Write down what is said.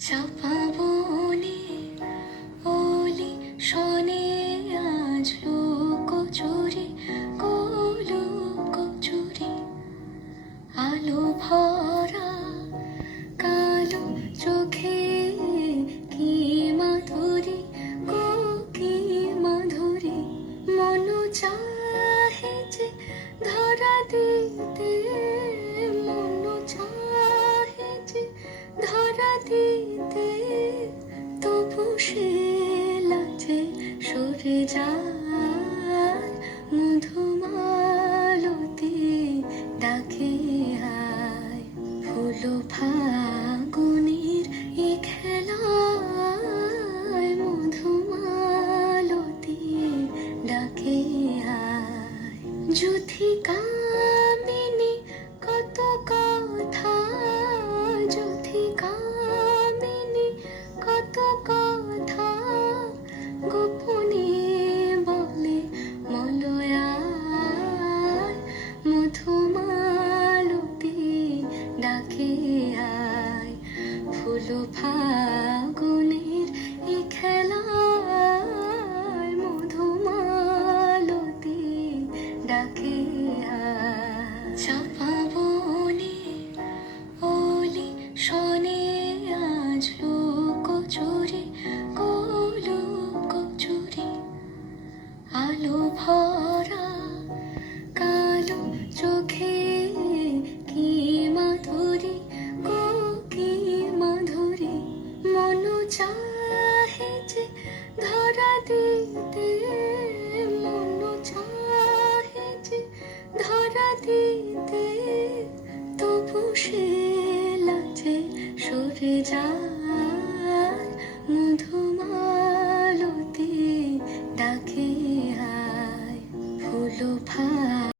চাপা বনে অলি শনে আজ লুকোচুরি লুকোচুরি আলো ভরা কালো চোখে কি মাধুরী গো কি মাধুরী মন চাহে যে ধরা দিতে মন চাহে যে ধরা দিতে তবু সে লাজে সরে যায় মধুমালতি ডাকে আয় ফুল ফাগুনের এ খেলায় মধুমালতি ডাকে আয় যুথি কামিনী কত কথা যুথি কামিনী কত কথা গোপনে বলে মলয়ায় মধুমালতি ডাকে আয় ফুল ফাগুনের এ খেলায় মধুমালতি ডাকে আয় চাপা বনে অলি শনে আজ লুকোচুরি লুকোচুরি আলো ভরা কালো চোখে কি মাধুরী গো কি মাধুরী মন চাহে যে ধরা দিতে মন চাহে যে ধরা দিতে তবু সে লাজে সরে যায়